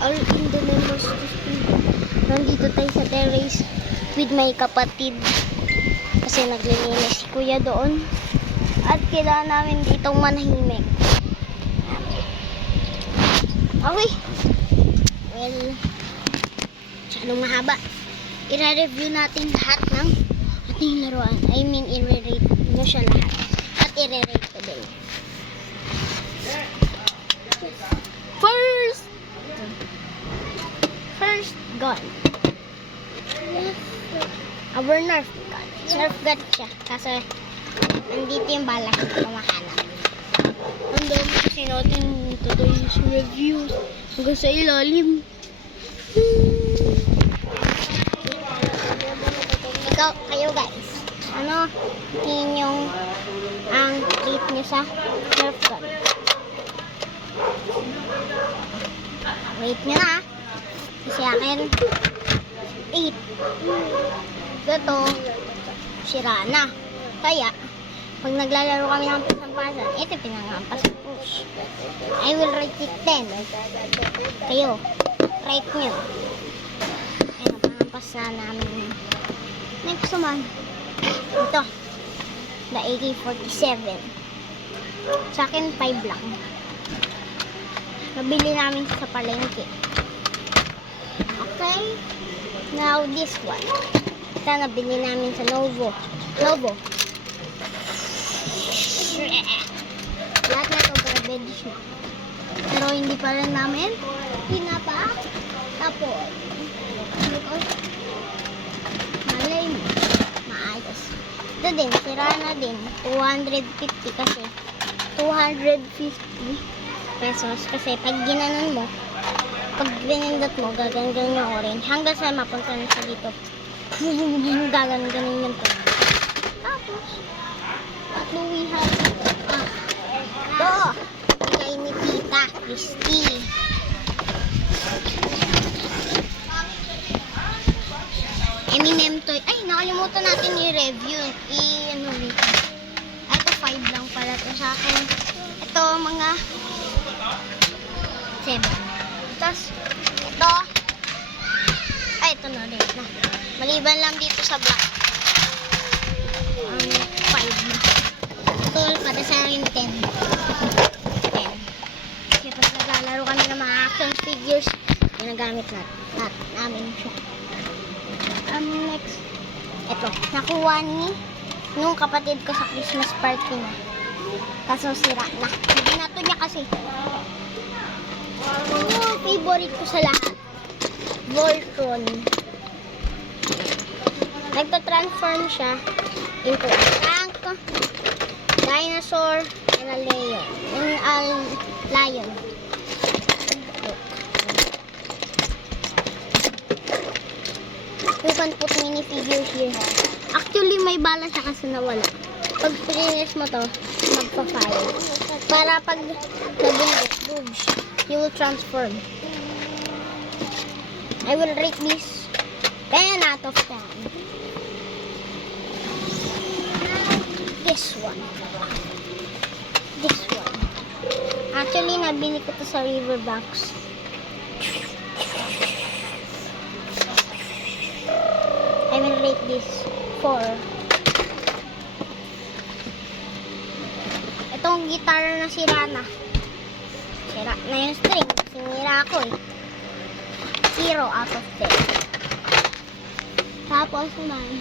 all in the name of Jesus. Nandito tayo sa terrace with my kapatid. Kasi naglilinis si kuya doon. At kailangan namin ditong manahimik. Okay. Well, masyadong mahaba. I-review natin lahat ng ating laruan. I mean, i-rate mo siya lahat. At i-rate ko din. First gun. Our Nerf gun. Nerf gun siya. Kasi nandito yung bala. Kumahanap. Ang dami kasi natin today is reviews. Hanggang sa ilalim. Kayo guys. Ano tingin yung ang rate nyo sa Nerf gun? Rate nyo na. Kasi akin 8. Ito sira na. Kaya pag naglalaro kami ng pasampasan, ito pinangampas. I will rate it 10. Kayo, rate nyo. Ayan, pangampas na namin. Next naman, ito, the AK-47. Sa akin, 5 lang. Nabili namin sa palengke. Okay, now this one. Ito, nabili namin sa Novo. Lahat na ito garbage na. Pero hindi pa rin namin tapos malay mo, maayos. Ito din, sira na din. 250 kasi 250 pesos kasi pag ginanon mo, pag binindot mo, gagangan yung orange hanggang sa mapunta na sa dito. Gagangan yung to. Tapos at we have ito bigay ni Tita Christy. Eminem toy. Ay, nakalimutan natin i-review. Ano rito. Ito 5 lang pala to sa akin. Ito mga 7. Tapos ito. Ay, ito na rin. Maliban lang dito sa black. 5 na. Ito para sa akin 10. Kasi pag naglalaro kami ng mga action figures, ginagamit namin siya. Next, ito, nakuha nung kapatid ko sa Christmas party na. Kaso sira na. Binato niya kasi. Favorite ko sa lahat. Voltron. Nagpa-transform siya into a tank, dinosaur, and a lion. You can put minifigures here. Actually, may bala siya kasi nawala. Pag finish mo to, magpa-fire. Para pag nabindot, you will transform. I will rate this 10 out of 10. This one. Actually, nabili ko to sa Riverbanks. I will rate this 4. Itong guitar na sira na. Sira na yung string. Sinira ako eh. 0 out of 10. Tapos naman,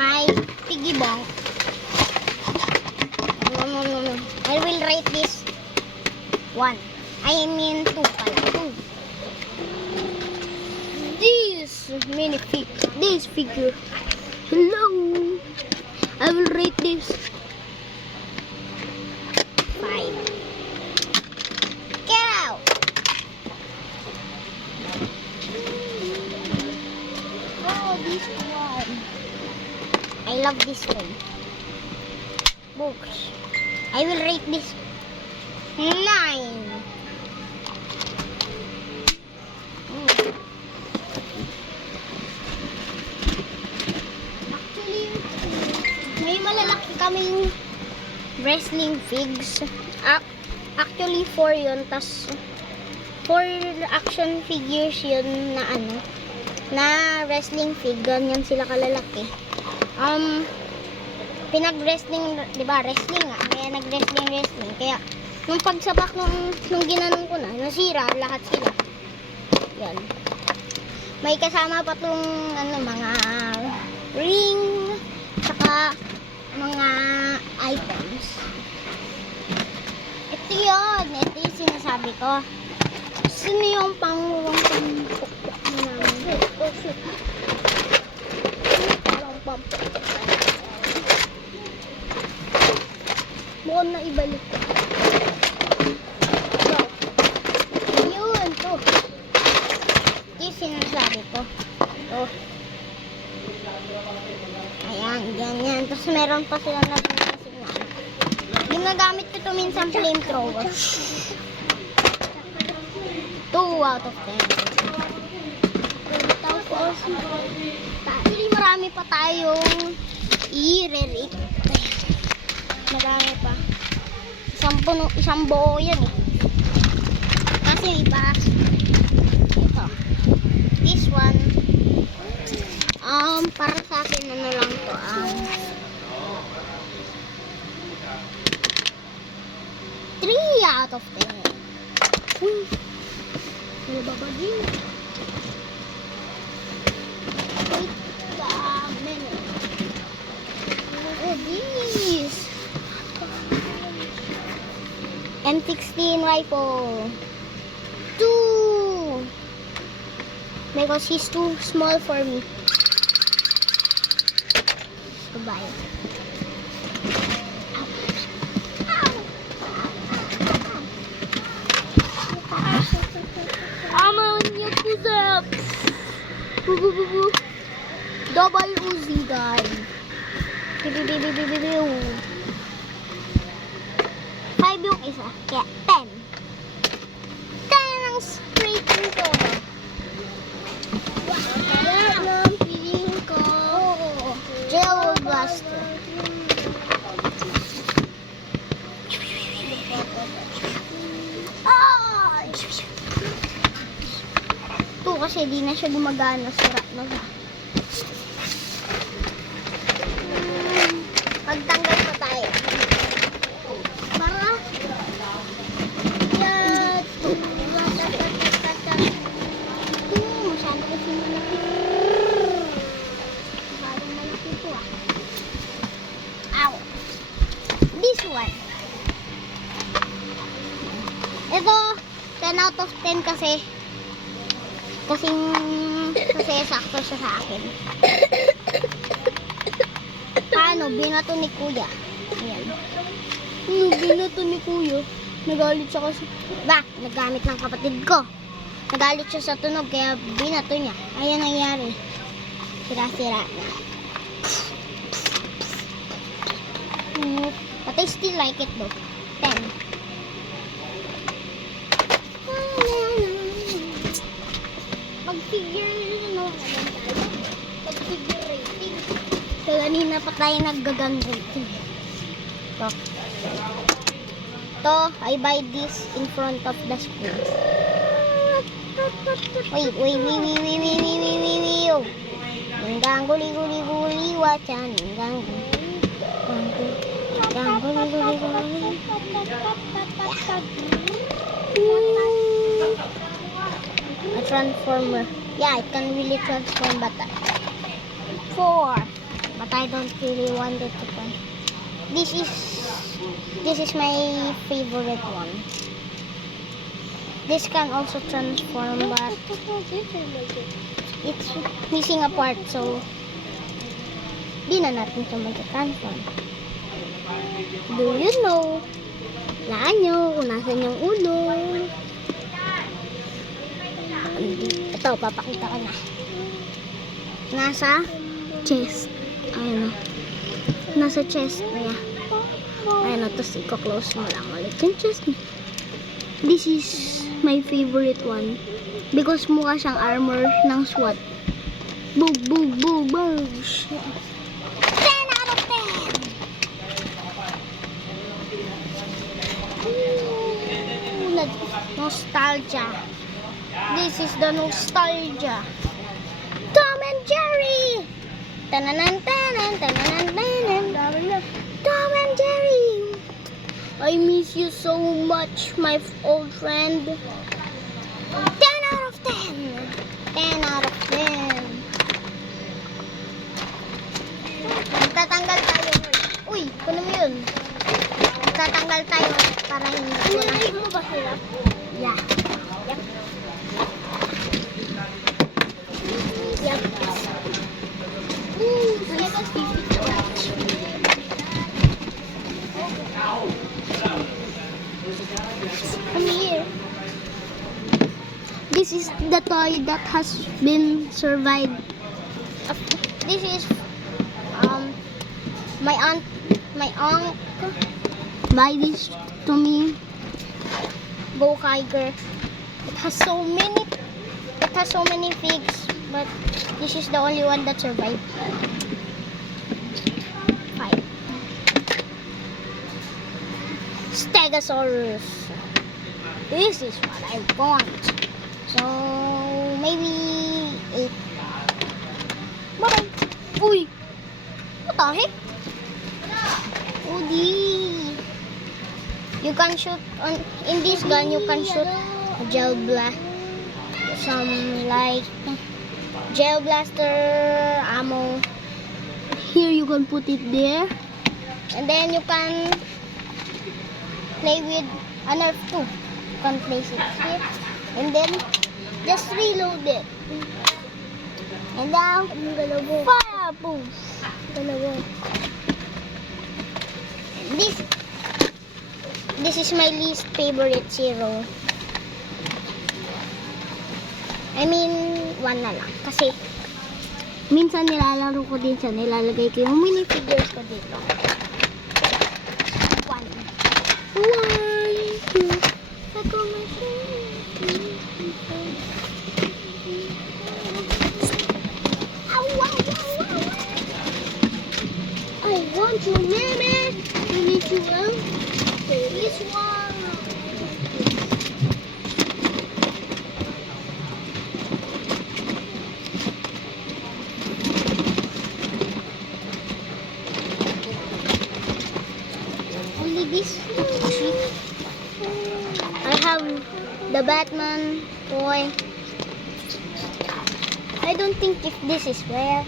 may piggy bank. No. I will rate this 1. I mean 2 pala. 2. This figure. Hello. I will rate this 5. Get out. Oh, this one. I love this one. Books. I will rate this 9. May malalaki kaming wrestling figs. Actually 4 yun. Tas For action figures yun na ano, na wrestling fig, ganyan sila kalalaki. Pinag-wrestling, di ba? Wrestling nga. Kaya nag-wrestling. Kaya, nung pagsapak nung ginanong ko na, nasira lahat sila. Yan. May kasama pa tong ano, mga ring, saka mga items. Ito yun. Ito yung sinasabi ko. Sino yung pangurong pampukpok na namin? Oh, shoot. Parang pampukpok. Mukhang na ibalik ko. So, yun, to. Ito yung sinasabi ko. To. Ayan, ganyan. Tapos meron pa sila na signal. Ginagamit ko ito minsan flamethrower. 2 out of 10. Tapos, actually marami pa tayong i-re-rate. Marami pa. Isang buo yan eh. Kasi iba. Ito. This one. Para sa akin ano lang to. 3 out of 10. Ano ba ba din? Wait a minute. Look at this. M16 rifle. 2. Because he's too small for me. Goodbye. I'm on your push-up. Double Uzi guy. 5 yung isa. Kaya 10. 10 ang straight nito. Wow! Ang feeling ko. Gel blaster. Ito kasi di na siya gumagana. Sira na ba? Pagtanggal pa tayo. Para masyado kasi malaki. Masyado malaki ito ah. Ow! This one. Ito, 10 out of 10 kasi sakto siya sa akin. Paano? Binato ni Kuya. Ayan. Binato ni Kuya. Nagalit siya kasi. Nagamit ng kapatid ko. Nagalit siya sa tunog kaya binato niya. Ayan nangyari. Sira-sira na. But I still like it though. 10. Mag-figure, mag-figure rating. So, kanina pa tayo nag-gun rating. Ito, I buy this in front of the school. Wait. Ninggang guli-guli-guli, wacha, ninggang guli-guli-guli. A transformer. Yeah, it can really transform, but 4. But I don't really want it to play. This is my favorite one. This can also transform, but it's missing a part, so di na natin siya mag-transform. Do you know? Laan nyo kung nasan yung ulo. Ito, papakita ko na. Nasa chest. Ayun o. Nasa chest niya. Ayun o, tapos i-close mo lang ulit yung chest niya. This is my favorite one. Because mukha siyang armor ng SWAT. Boog, boog, boog, boog. 10 out of 10! Ooh, Nostalgia. This is the nostalgia. Tom and Jerry. Tananan, tanan, tananan, tanan. Tom and Jerry. I miss you so much, my old friend. 10 out of 10. 10 out of 10. Tatanggal tayo. Uy, kuno mo yun. Tatanggal tayo para hindi ko na. Mo ba sila? Yeah. Yep. Yep. Ooh, 750 watch. Come here. This is the toy that has been survived. This is my aunt buy this to me. Go Kiger. It has so many figs, but this is the only one that survived. 5. Stegosaurus. This is what I want. So maybe 8. Bye. Uy. What the heck? You can shoot in this gun. You can shoot a gel blast, some like gel blaster ammo. Here you can put it there, and then you can play with a Nerf too. You can place it here, and then just reload it. And now fire! Boom! This is my least favorite zero. I mean, 1 na lang. Kasi, minsan nilalaro ko din siya. Nilalagay ko yung minifigures ko dito. 1. 1, 2. I want your name. You need to this one. Only this. I have the Batman toy. I don't think if this is rare.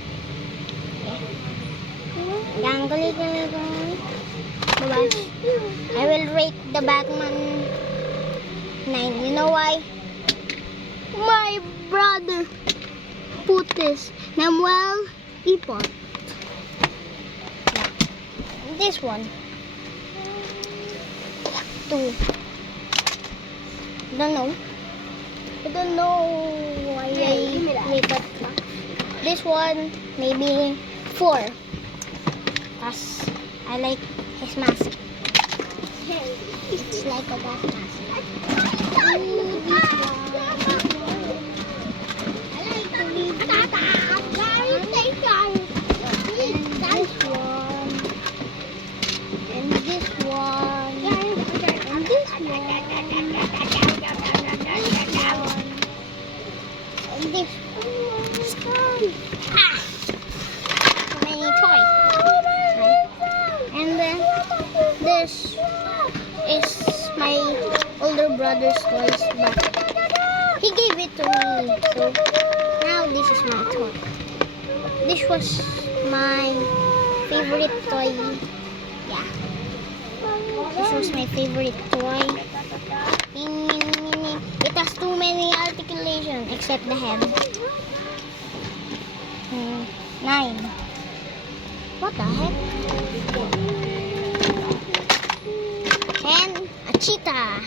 I will rate the Batman 9. You know why? My brother put this. Namuel Ipon. This one. 2. I don't know why I made that. This one maybe 4. As I like his mask. It's like a gas mask. And this one. And this one. And this one. Ah! So many toys. And then this is my older brother's toys, but he gave it to me. So now this is my toy. This was my favorite toy. Yeah. This was my favorite toy. It has too many articulations except the head. 9. What the heck? And a cheetah.